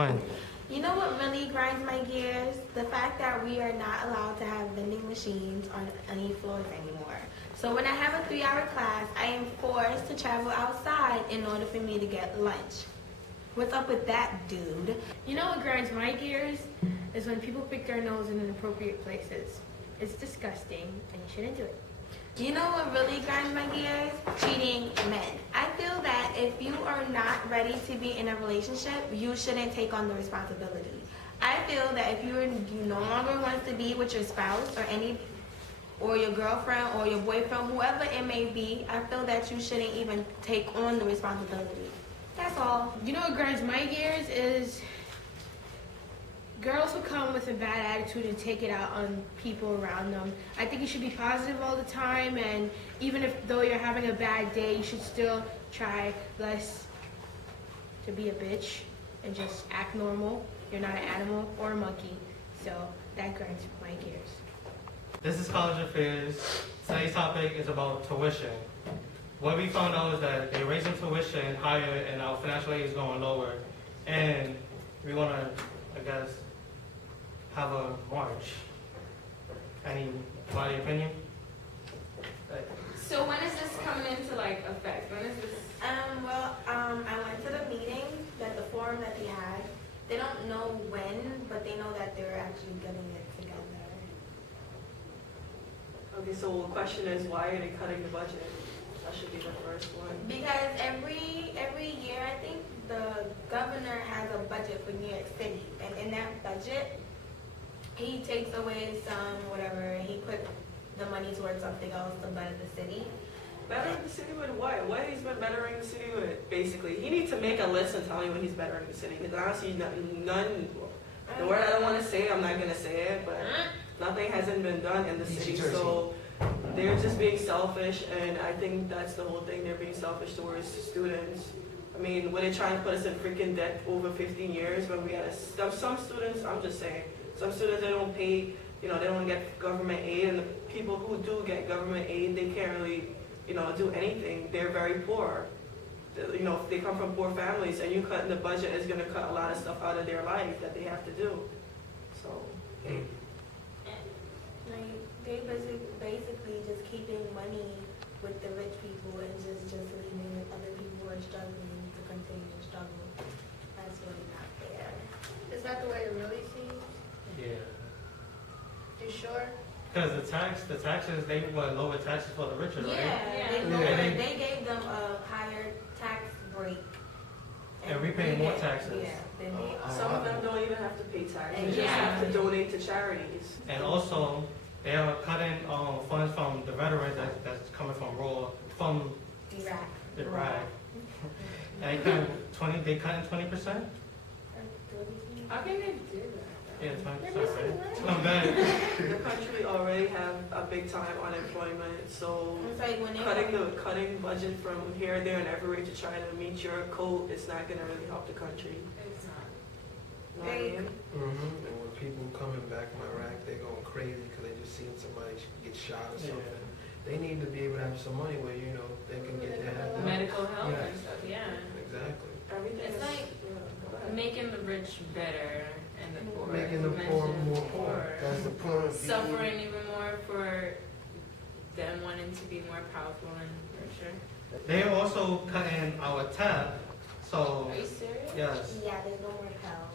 One. You know what really grinds my gears? The fact that we are not allowed to have vending machines on any floors anymore. So when I have a 3-hour class, I am forced to travel outside in order for me to get lunch. What's up with that, dude? You know what grinds my gears? Is when people pick their nose in inappropriate places. It's disgusting, and you shouldn't do it. You know what really grinds my gears? Cheating men. I feel that if you are not ready to be in a relationship, you shouldn't take on the responsibility. I feel that if you no longer want to be with your spouse or your girlfriend or your boyfriend, whoever it may be, I feel that you shouldn't even take on the responsibility. That's all. You know what grinds my gears is girls who come with a bad attitude and take it out on people around them. I think you should be positive all the time, and even though you're having a bad day, you should still try less to be a bitch and just act normal. You're not an animal or a monkey, so that grinds my gears. This is College Affairs. Today's topic is about tuition. What we found out is that they're raising tuition higher and our financial aid is going lower. And we want to, I guess, have a march. Anybody opinion? So when is this coming into effect? When is this? I went to the meeting, the forum that they had. They don't know when, but they know that they're actually getting it together. Okay, so the question is, why are they cutting the budget? That should be the first one. Because every year, I think the governor has a budget for New York City, and in that budget, he takes away some whatever, he put the money towards something else to better the city. Bettering the city with what? What he's been bettering the city with, basically? He needs to make a list and tell me what he's bettering the city. Because honestly, the word I don't want to say, I'm not going to say it, but nothing hasn't been done in the city. So they're just being selfish, and I think that's the whole thing. They're being selfish towards students. I mean, when they're trying to put us in freaking debt over 15 years, when we had some students, I'm just saying, some students, they don't pay, they don't get government aid, and the people who do get government aid, they can't really, do anything. They're very poor. If they come from poor families, and you cut in the budget, is going to cut a lot of stuff out of their life that they have to do. So, They basically just keeping money with the rich people and just leaving other people who are struggling to continue to struggle. That's really not fair. Is that the way it really seems? Yeah. You sure? Because the taxes, they want lower taxes for the richer, right? Yeah. They gave them a higher tax break. And we pay more taxes. Yeah. Some of them don't even have to pay taxes. And They just have to donate to charities. And also, they are cutting funds from the veterans that's coming from Iraq. And they cutting 20%? How can they do that? Yeah, 20%, right? Come back. The country already have a big time unemployment, so It's like when cutting budget from here, there, and everywhere to try to meet your quote, it's not going to really help the country. It's not. You know what I mean? And when people coming back from Iraq, they're going crazy because they just seen somebody get shot or something. Yeah. They need to be able to have some money where, they can get their help. Medical help Yeah. and stuff, yeah. Exactly. Everything It's is, like go ahead. making the rich better and the poor. Making the you poor mentioned more poor. That's the point of view. Suffering even more for them wanting to be more powerful and richer. They're also cutting our tab. So, Are you serious? yes. Yeah, there's no more Pell.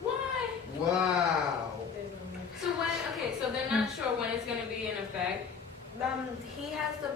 Why? Wow. There's no more So so they're not sure when it's gonna be in effect. He has to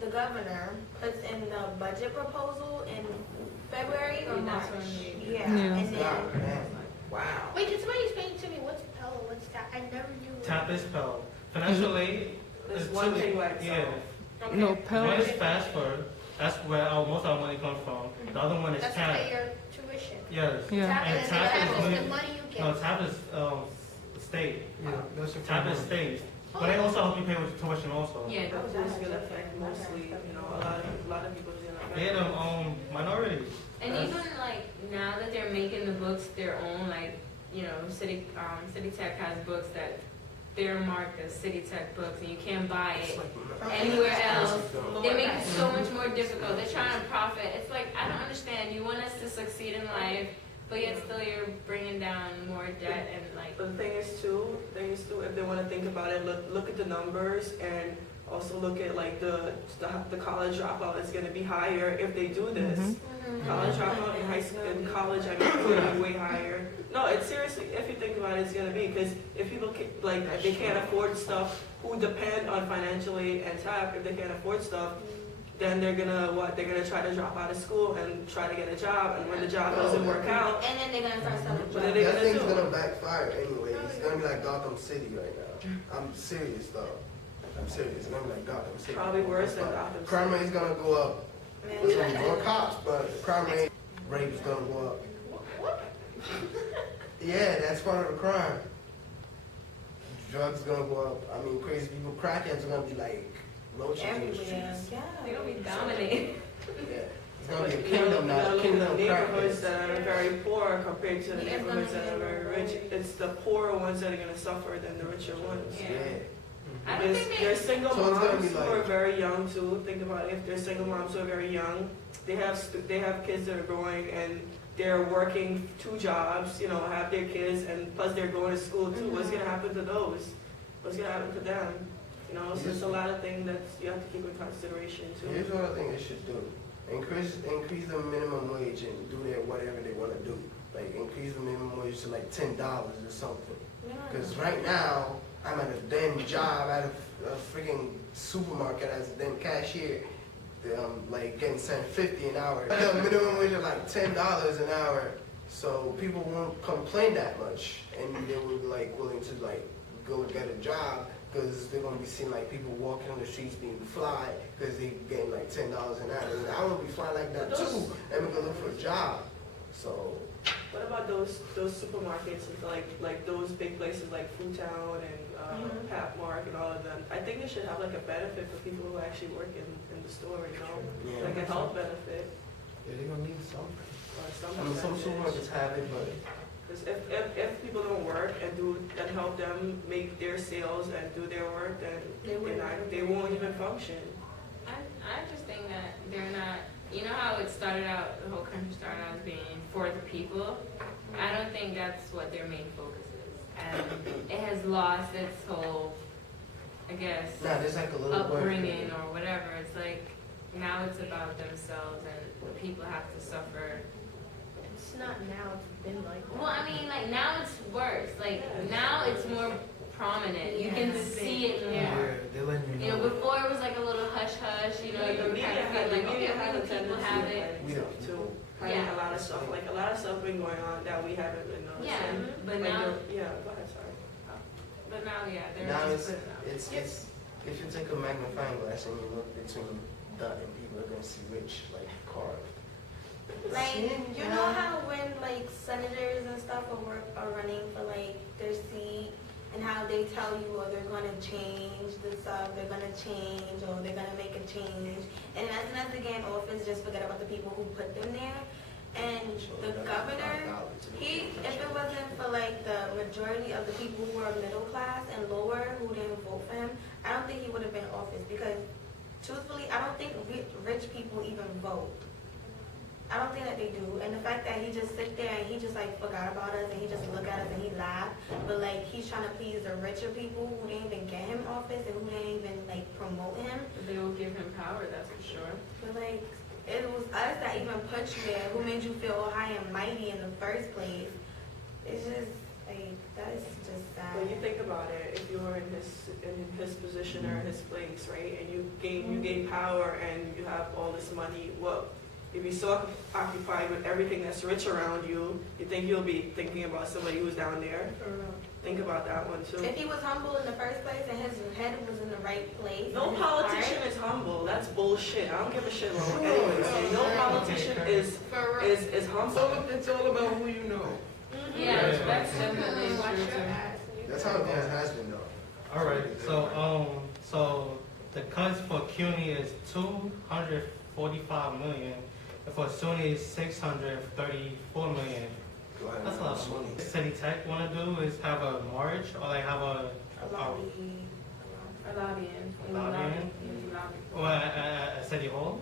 the governor puts in the budget proposal in February or And March. that's when they- Yeah. And Wow, then man. Wow. Wait, can somebody explain to me what's Pell? What's that? I never knew. TAP is Pell. Financial aid There's is one two- thing by itself. Yeah. Okay. No, One Pell. is FAFSA. That's where most of our money comes from. The other one is That's to pay TAP. your tuition. Yes. Yeah. Tap And is TAP is the only- money you get. No, TAP is state. Yeah, that's a TAP is state. But they also help you pay with tuition also. Yeah. That's what's going to affect mostly, a lot of people's They're the minorities. And That's- even now that they're making the books their own, City Tech has books that they're marked as City Tech books, and you can't buy it anywhere else. They make it so much more difficult. They're trying to profit. It's like, I don't understand. You want us to succeed in life, but yet still you're bringing down more debt and like. But the thing is too, if they want to think about it, look at the numbers and also look at like the college dropout is going to be higher if they do this. College dropout in high school, in college, I mean, it's going to be way higher. No, it's seriously, if you think about it, it's going to be, because if people like they can't afford stuff, who depend on financial aid and TAP, if they can't afford stuff, then they're gonna They're gonna try to drop out of school and try to get a job, and when the job doesn't work out, And then they're gonna start selling what are drugs. they That gonna thing's do? gonna backfire anyway. It's gonna be like Gotham City right now. I'm serious though. I'm serious. It's gonna be like Gotham City. Probably worse than Gotham Crime City. rate's gonna go up. There's gonna be more cops, but crime rate is gonna go up. Yeah, that's part of the crime. Drugs gonna go up. I mean, crazy people, crackheads are gonna be like roaches in the Everywhere. streets. They're Yeah. gonna be dominating. Yeah, it's gonna be a You kingdom now. gotta look Kingdom at of the neighborhoods crackheads. that are very poor compared to the Yeah, it's neighborhoods gonna that are be very very rich. rich. It's the poorer ones that are gonna suffer than the richer ones. Yeah. Yeah. I don't think There's single So it's gonna moms be who like- are very young too. Think about it. If there's single moms who are very young, they have kids that are growing and they're working 2 jobs. You know, have their kids and plus they're going to school too. What's gonna happen to those? What's gonna happen to them? You know, so it's a lot of things that you have to keep in consideration too. Here's what I think they should do. Increase the minimum wage and do their whatever they want to do. Like increase the minimum wage to like $10 or something. Because right now, I'm at a damn job at a freaking supermarket as a damn cashier. Like getting $7.50 an hour. The minimum wage is like $10 an hour, so people won't complain that much, and they will be like willing to like go get a job because they're gonna be seeing like people walking on the streets being fly because they getting like $10 an hour. And I want to be fly like that too. Let me go look for a job. So. What about those supermarkets like those big places like Food Town and Pap Mark and all of them? I think they should have like a benefit for people who actually work in the store, you know, Yeah. like a health benefit Yeah, they're gonna need something. or I something. mean, some supermarkets have it, but Because if people don't work and help them make their sales and do their work, then they won't even function. I just think that they're not, you know how it started out, the whole country started out as being for the people? I don't think that's what their main focus is. And it has lost its whole, I guess, nah, there's like a little word. upbringing or whatever. It's like, now it's about themselves and the people have to suffer. It's not now, it's been like that. Well, I mean, like now it's worse. Like now it's more prominent. You can see it more. Yeah, they're letting You know, before it was like a little hush hush. You know, you The would kind media of had feel like, the okay, media had other a people tendency have of it. hiding Yeah. stuff too. Hiding Yeah. a lot of stuff, like a lot of stuff been going on that we haven't been noticing. Yeah, but Like now, yeah, go ahead, sorry. but now, yeah, they're Now just putting it out. it's if you take a magnifying glass and you look between that and people are gonna see rich like carved. Like, you know how when like senators and stuff are running for like their seat and how they tell you, oh, they're gonna change the stuff, they're gonna change, or they're gonna make a change. And as soon as they get in office, just forget about the people who put them there. And the governor, if it wasn't for like the majority of the people who are middle class and lower who didn't vote for him, I don't think he would have been in office because truthfully, I don't think rich people even vote. I don't think that they do. And the fact that he just sit there and he just like forgot about us and he just look at us and he laugh, but like he's trying to please the richer people who didn't even get him office and who didn't even like promote him. But they will give him power, that's for sure. But like it was us that even put you there, who made you feel all high and mighty in the first place. It's just like that is just sad. When you think about it, if you were in his position or his place, right, and you gain power and you have all this money, well, if you're so occupied with everything that's rich around you, you think you'll be thinking about somebody who's down there? Think about that one too. If he was humble in the first place and his head was in the right place. No and his politician heart- is humble. That's bullshit. I don't give a shit about anyone. No politician is humble. It's all about who you know. Yeah, Yeah. that's definitely Watch true your too. ass. That's how it has been though. All right. So the cuts for CUNY is 245 million, and for SUNY is 634 million. Go ahead. That's a lot of money. City Tech want to do is have a march or like have a lobby. Or lobbying. Lobbying? Lobby. City Hall,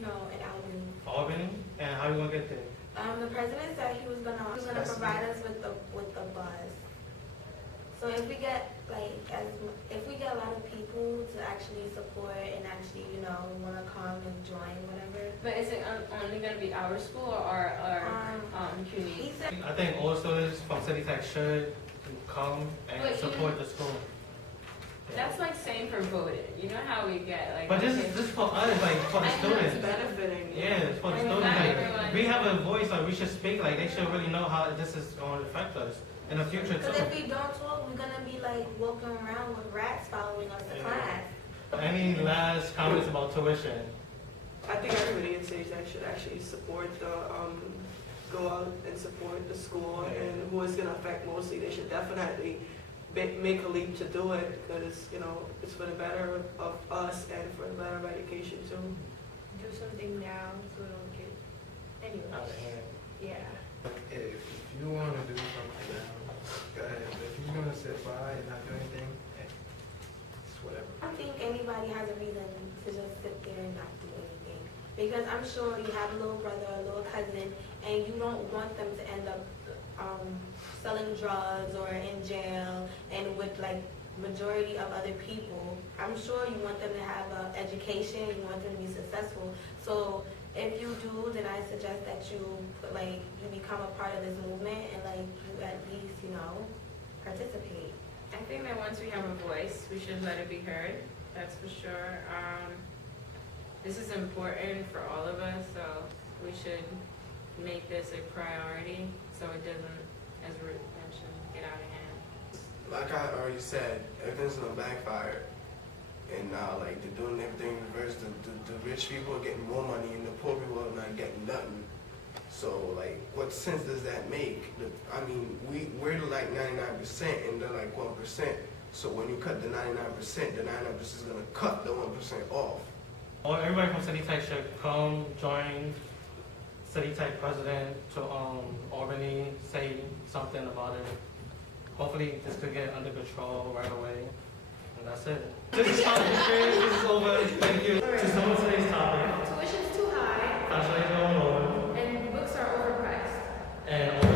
No, in Albany. Albany, and how you want to get there? The president said he was gonna provide us with the bus. So if we get if we get a lot of people to actually support and actually want to come and join whatever. But is it only going to be our school or CUNY? He said I think all students from City Tech should come and But support the school. That's like same for voting. You know how we get like. But this is for us, like for the I know, It's students. benefiting. Yeah, it's for the And students. not Like, everyone- we have a voice, like we should speak. Like they should really know how this is going to affect us in the future because too. if we don't talk, we're gonna be like walking around with rats following us to Yeah. class. Any last comments about tuition? I think everybody in City Tech should actually support go out and support the school, and who it's gonna affect mostly, they should definitely make a leap to do it, because, it's for the better of us and for the better of education too. Do something now so we don't get. Anyway, Out of hand. yeah. If you want to do something now, go ahead. But if you're going to sit by and not do anything, it's whatever. I don't think anybody has a reason to just sit there and not do anything. Because I'm sure you have a little brother, a little cousin, and you don't want them to end up selling drugs or in jail and with like majority of other people. I'm sure you want them to have an education, you want them to be successful. So if you do, then I suggest that you become a part of this movement and you at least, participate. I think that once we have a voice, we should let it be heard. That's for sure. This is important for all of us, so we should make this a priority so it doesn't, as Ruth mentioned, get out of hand. Like I already said, everything's gonna backfire. And now, they're doing everything in reverse. The rich people are getting more money and the poor people are not getting nothing. So, what sense does that make? We're like 99% and they're like 1%. So when you cut the 99%, the 99% is gonna cut the 1% off. Or everybody from City Tech should come join City Tech president to Albany, say something about it. Hopefully this could get under control right away. And that's it. This is over. Thank you. To some of today's topic, Tuition's too high financial aid is going lower, and books are overpriced. and